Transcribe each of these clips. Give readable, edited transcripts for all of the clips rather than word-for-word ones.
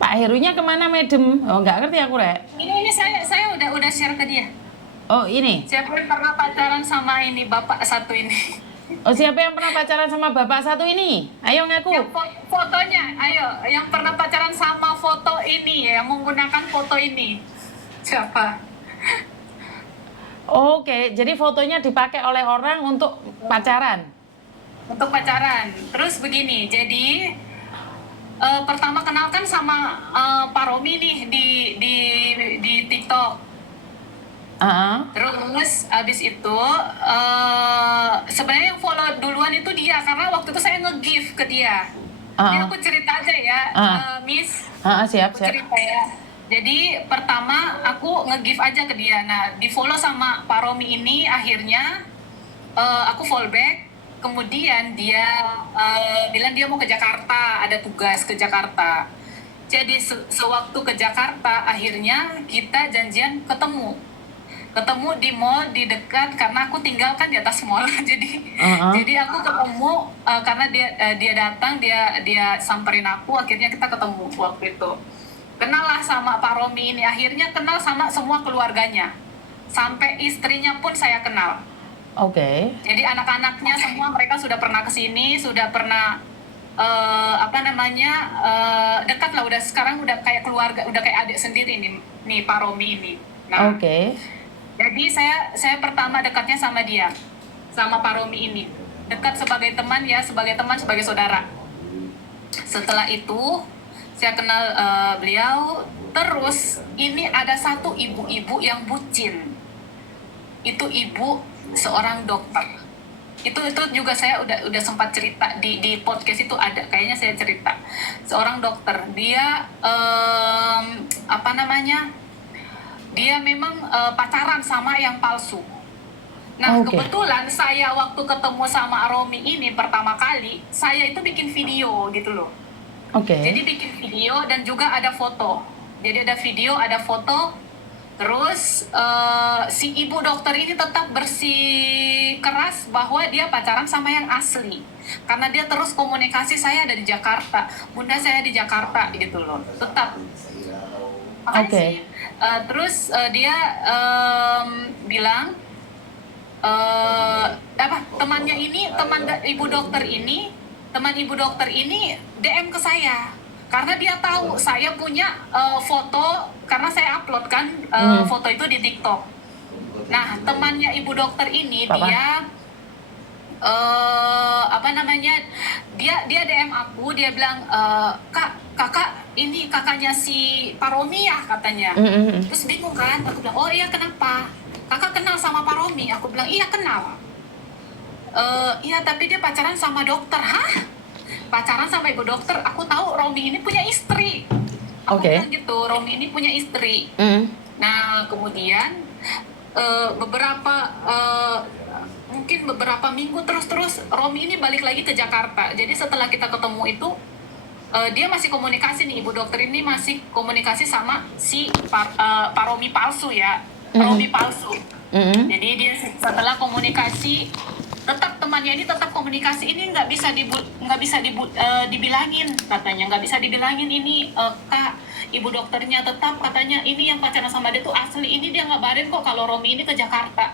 Pak Herunya kemana, Madam? Oh, nggak ngerti aku, Rek. Ini saya udah share ke dia. Oh, ini. Siapa yang pernah pacaran sama ini bapak satu ini? Oh, siapa yang pernah pacaran sama bapak satu ini? Ayo ngaku. Yang fotonya, ayo, yang pernah pacaran sama foto ini ya, yang menggunakan foto ini. Siapa? Oke, jadi fotonya dipakai oleh orang untuk pacaran. Untuk pacaran. Terus begini, jadi pertama kenal kan sama Pak Romi nih di TikTok. Terus abis itu sebenarnya yang follow duluan itu dia, karena waktu itu saya nge-give ke dia. Jadi aku cerita aja ya, Miss. Siap. Cerita ya. Jadi pertama aku nge-give aja ke dia. Nah, di follow sama Pak Romi ini, akhirnya aku follow back. Kemudian dia bilang dia mau ke Jakarta, ada tugas ke Jakarta. Jadi sewaktu ke Jakarta, akhirnya kita janjian ketemu di mall di dekat, karena aku tinggal kan di atas mall. jadi aku ketemu karena dia datang, dia samperin aku, akhirnya kita ketemu waktu itu. Kenal lah sama Pak Romi ini, akhirnya kenal sama semua keluarganya, sampai istrinya pun saya kenal. Oke. Jadi anak-anaknya semua mereka sudah pernah kesini, sudah pernah dekat lah, udah sekarang udah kayak keluarga, udah kayak adik sendiri nih Pak Romi ini. Nah, Oke. Jadi saya pertama dekatnya sama dia, sama Pak Romi ini. Dekat sebagai teman ya, sebagai teman, sebagai saudara. Setelah itu saya kenal beliau. Terus ini ada satu ibu-ibu yang bucin. Itu ibu seorang dokter. Itu juga saya udah sempat cerita di podcast itu, ada kayaknya saya cerita. Seorang dokter, dia dia memang pacaran sama yang palsu. Nah, kebetulan saya waktu ketemu sama Romi ini pertama kali, saya itu bikin video gitu loh. Jadi bikin video dan juga ada foto. Jadi ada video, ada foto. Terus si ibu dokter ini tetap bersikeras bahwa dia pacaran sama yang asli. Karena dia terus komunikasi, saya ada di Jakarta, bunda saya di Jakarta gitu loh. Tetap. Terus dia bilang temannya ini, teman ibu dokter ini DM ke saya, karena dia tahu saya punya foto, karena saya upload kan foto itu di TikTok. Nah, temannya ibu dokter ini dia dia DM aku, dia bilang kakak ini kakaknya si Pak Romi ya katanya. Terus bingung kan, aku bilang oh iya kenapa, kakak kenal sama Pak Romi? Aku bilang iya kenal. Iya tapi dia pacaran sama dokter. Hah? Pacaran sama ibu dokter? Aku tahu Romi ini punya istri. Aku bilang gitu, Romi ini punya istri. Nah kemudian mungkin beberapa minggu terus Romi ini balik lagi ke Jakarta. Jadi setelah kita ketemu itu dia masih komunikasi nih, ibu dokter ini masih komunikasi sama si Pak Romi palsu ya, Romi palsu. Jadi dia setelah komunikasi, tetap temannya ini tetap komunikasi, ini nggak bisa dibilangin katanya, nggak bisa dibilangin ini kak, ibu dokternya tetap katanya ini yang pacaran sama dia tuh asli, ini dia ngabarin kok kalau Romi ini ke Jakarta.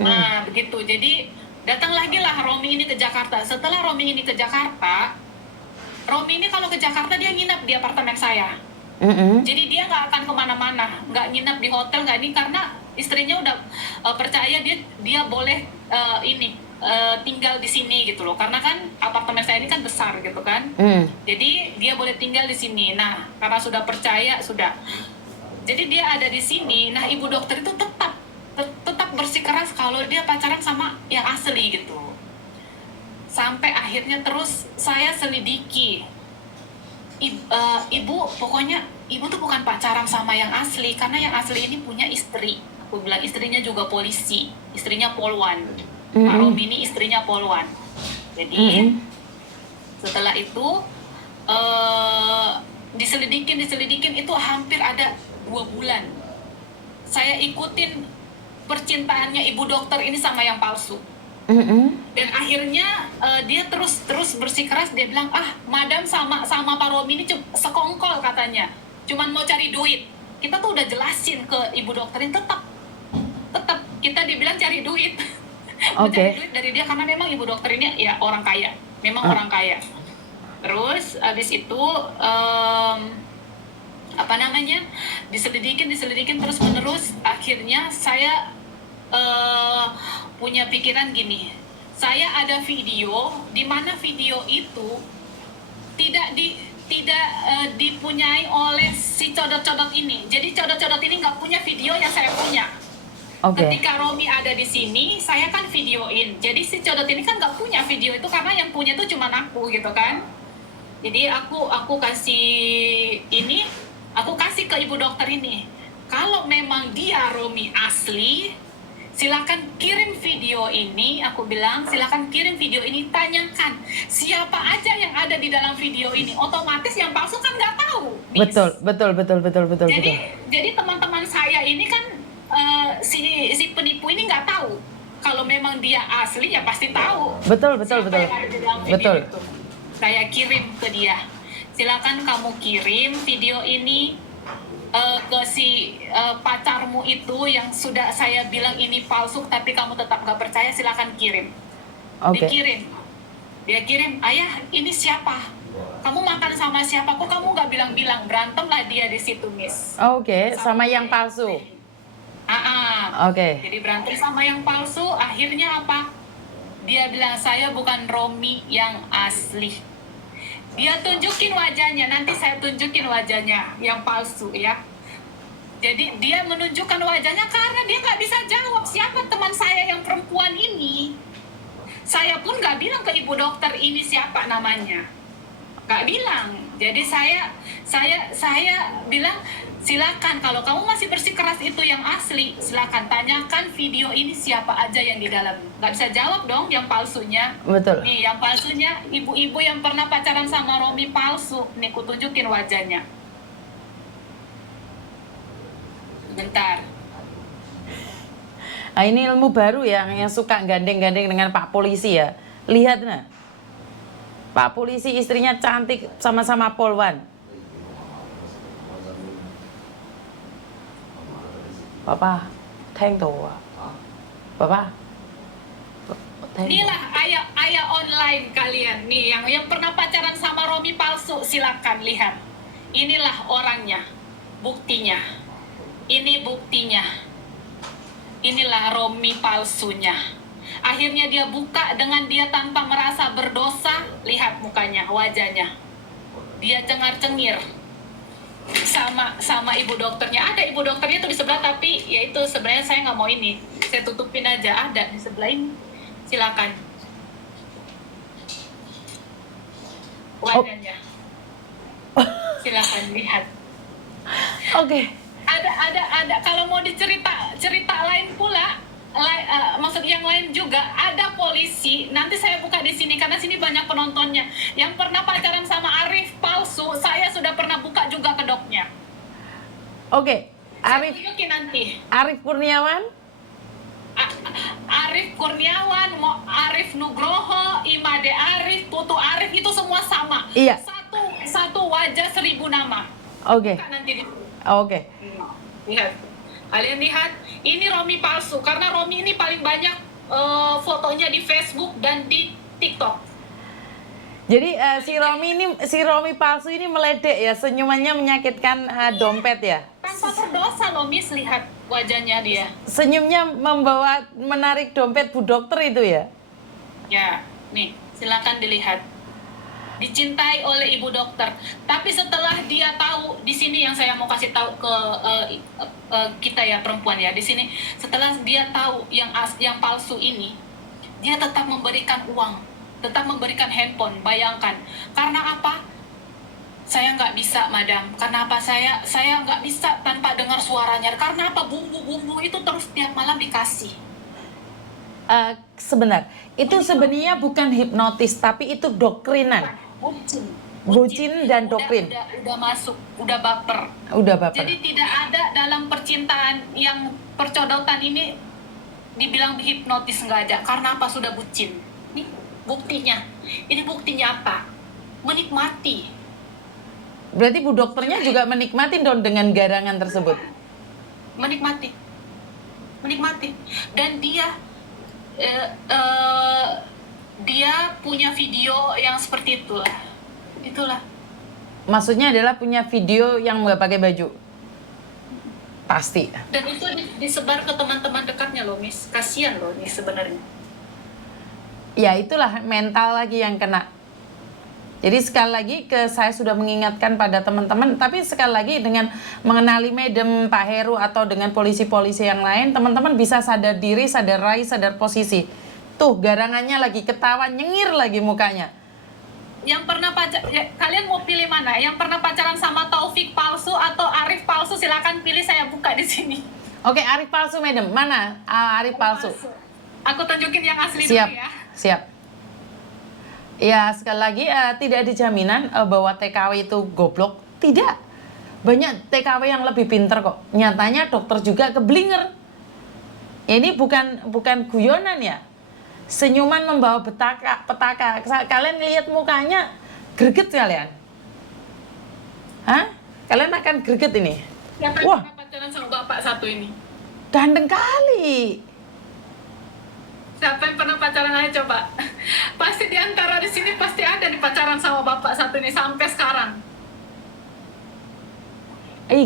Nah begitu, jadi datang lagi lah Romi ini ke Jakarta. Setelah Romi ini ke Jakarta, Romi ini kalau ke Jakarta dia nginap di apartemen saya. Jadi dia nggak akan kemana-mana, nggak nginap di hotel, nggak ini, karena istrinya udah percaya dia boleh tinggal di sini gitu loh, karena kan apartemen saya ini kan besar gitu kan. Jadi dia boleh tinggal di sini. Nah karena sudah percaya, sudah, jadi dia ada di sini. Nah ibu dokter itu tetap bersikeras kalau dia pacaran sama yang asli gitu. Sampai akhirnya terus saya selidiki, ibu pokoknya ibu tuh bukan pacaran sama yang asli, karena yang asli ini punya istri. Aku bilang istrinya juga polisi, istrinya polwan. Pak Romi ini istrinya polwan. Jadi setelah itu diselidikin itu hampir ada 2 bulan. Saya ikutin percintaannya ibu dokter ini sama yang palsu. Dan akhirnya dia terus bersikeras, dia bilang, ah madam sama Pak Romi ini sekongkol katanya, cuman mau cari duit. Kita tuh udah jelasin ke ibu dokter ini, tetap kita dibilang cari duit. Mau cari duit dari dia karena memang ibu dokter ini ya orang kaya, memang orang kaya. Terus abis itu apa namanya, diselidikin terus menerus. Akhirnya saya punya pikiran gini, saya ada video di mana video itu tidak dipunyai oleh si codot-codot ini. Jadi codot-codot ini nggak punya video yang saya punya. Ketika Romi ada di sini, saya kan videoin. Jadi si codot ini kan nggak punya video itu karena yang punya itu cuma aku gitu kan. Jadi aku kasih ke ibu dokter ini. Kalau memang dia Romi asli, silakan kirim video ini. Aku bilang silakan kirim video ini, tanyakan siapa aja yang ada di dalam video ini. Otomatis yang palsu kan nggak tahu. Betul. Jadi teman-teman saya ini kan si penipu ini nggak tahu. Kalau memang dia asli ya pasti tahu. Betul. Yang ada di dalam video itu. Saya kirim ke dia. Silakan kamu kirim video ini ke si pacarmu itu yang sudah saya bilang ini palsu tapi kamu tetap gak percaya, silakan kirim. Dia kirim, ayah ini siapa? Kamu makan sama siapa? Kok kamu gak bilang-bilang? Berantem lah dia di situ, Miss. Sama yang palsu. Jadi berantem sama yang palsu. Akhirnya apa? Dia bilang saya bukan Romi yang asli. Dia tunjukin wajahnya, nanti saya tunjukin wajahnya yang palsu ya. Jadi dia menunjukkan wajahnya karena dia nggak bisa jawab siapa teman saya yang perempuan ini. Saya pun nggak bilang ke ibu dokter ini siapa namanya, nggak bilang. Jadi saya bilang silakan kalau kamu masih bersikeras itu yang asli, silakan tanyakan video ini siapa aja yang di dalam. Nggak bisa jawab dong yang palsunya. Betul. Nih yang palsunya ibu-ibu yang pernah pacaran sama Romi palsu. Nih aku tunjukin wajahnya. Bentar. Nah, ini ilmu baru ya, yang suka gandeng-gandeng dengan Pak Polisi ya. Lihat nah, Pak Polisi istrinya cantik sama-sama polwan. Papa, thank tuh. Papa. Inilah ayah online kalian nih yang pernah pacaran sama Romi palsu, silakan lihat. Inilah orangnya, buktinya. Ini buktinya. Inilah Romi palsunya. Akhirnya dia buka dengan dia tanpa merasa berdosa. Lihat mukanya, wajahnya. Dia cengar-cengir sama ibu dokternya. Ada ibu dokternya tuh di sebelah, tapi ya itu sebenarnya saya nggak mau ini. Saya tutupin aja, ada di sebelah ini. Silakan. Wajahnya. Silakan lihat. Ada kalau mau cerita lain pula, maksud yang lain juga ada polisi. Nanti saya buka di sini karena sini banyak penontonnya. Yang pernah pacaran sama Arif palsu, saya sudah pernah buka juga kedoknya. Arif. Nanti. Arif Kurniawan. Arif Kurniawan, Arif Nugroho, Imade Arif, Putu Arif itu semua sama. Iya. Satu wajah 1000 nama. Buka nanti. Lihat. Kalian lihat, ini Romi palsu karena Romi ini paling banyak fotonya di Facebook dan di TikTok. Jadi si Romi palsu ini meledek ya, senyumannya menyakitkan dompet ya. Tanpa berdosa loh, Miss, lihat wajahnya dia. Senyumnya menarik dompet Bu Dokter itu ya. Ya, nih, silakan dilihat. Dicintai oleh ibu dokter. Tapi setelah dia tahu, di sini yang saya mau kasih tahu ke kita ya perempuan ya, di sini setelah dia tahu yang palsu ini, dia tetap memberikan uang, tetap memberikan handphone. Bayangkan, karena apa? Saya nggak bisa, madam. Karena apa? Saya nggak bisa tanpa dengar suaranya. Karena apa? Bumbu-bumbu itu terus tiap malam dikasih. Sebentar, itu sebenarnya bukan hipnotis, tapi itu doktrinan. Bucin dan doktrin. Udah masuk, udah baper. Jadi tidak ada dalam percintaan yang percodotan ini dibilang hipnotis nggak ada. Karena apa? Sudah bucin. Nih buktinya. Ini buktinya apa? Menikmati. Berarti Bu Dokternya juga menikmati dong dengan garangan tersebut. Menikmati. Dan dia punya video yang seperti itulah. Maksudnya adalah punya video yang nggak pakai baju. Pasti. Dan itu disebar ke teman-teman dekatnya loh, Miss. Kasian loh nih sebenarnya. Ya itulah mental lagi yang kena. Jadi sekali lagi saya sudah mengingatkan pada teman-teman, tapi sekali lagi dengan mengenali Madam Pak Heru atau dengan polisi-polisi yang lain, teman-teman bisa sadar diri, sadar rai, sadar posisi. Tuh garangannya lagi ketawa nyengir lagi mukanya. Yang pernah kalian mau pilih mana? Yang pernah pacaran sama Taufik palsu atau Arif palsu? Silakan pilih, saya buka di sini. Oke, Arif palsu, Madam. Mana Arif palsu? Aku tunjukin yang asli Siap, dulu ya. siap. Ya, sekali lagi tidak ada jaminan bahwa TKW itu goblok. Tidak. Banyak TKW yang lebih pinter kok. Nyatanya dokter juga keblinger. Ini bukan guyonan ya. Senyuman membawa petaka. Kalian lihat mukanya greget kalian. Hah? Kalian akan greget ini. Siapa yang pernah pacaran sama bapak satu ini? Ganteng kali. Siapa yang pernah pacaran, aja coba. Pasti di antara di sini pasti ada di pacaran sama bapak satu ini sampai sekarang.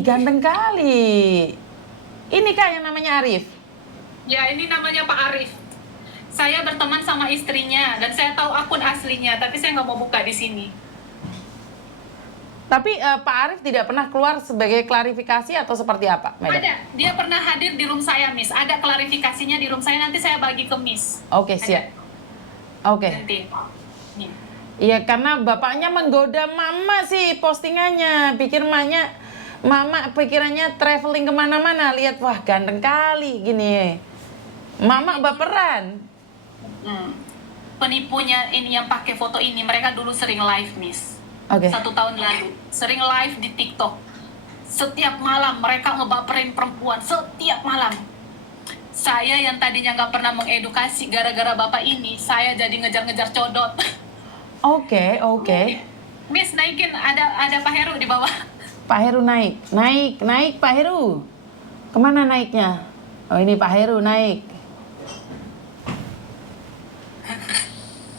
Ganteng kali. Ini kah yang namanya Arif? Ya, ini namanya Pak Arif. Saya berteman sama istrinya dan saya tahu akun aslinya, tapi saya nggak mau buka di sini. Tapi Pak Arif tidak pernah keluar sebagai klarifikasi atau seperti apa, Madam? Ada, dia pernah hadir di room saya, Miss. Ada klarifikasinya di room saya, nanti saya bagi ke Miss. Oke, siap. Oke. Nanti. Nih. Iya, karena bapaknya menggoda mama sih postingannya. Mama pikirannya traveling kemana-mana. Lihat, wah ganteng kali gini. Mama baperan. Penipunya ini yang pakai foto ini, mereka dulu sering live, Miss. Oke. 1 tahun lalu sering live di TikTok. Setiap malam mereka ngebaperin perempuan, setiap malam. Saya yang tadinya nggak pernah mengedukasi, gara-gara bapak ini saya jadi ngejar-ngejar codot. Oke. Miss, naikin, ada Pak Heru di bawah. Pak Heru naik Pak Heru. Kemana naiknya? Oh, ini Pak Heru naik.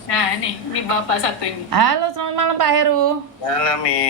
Nah, ini bapak satu ini. Halo, selamat malam Pak Heru. Malam, Mi.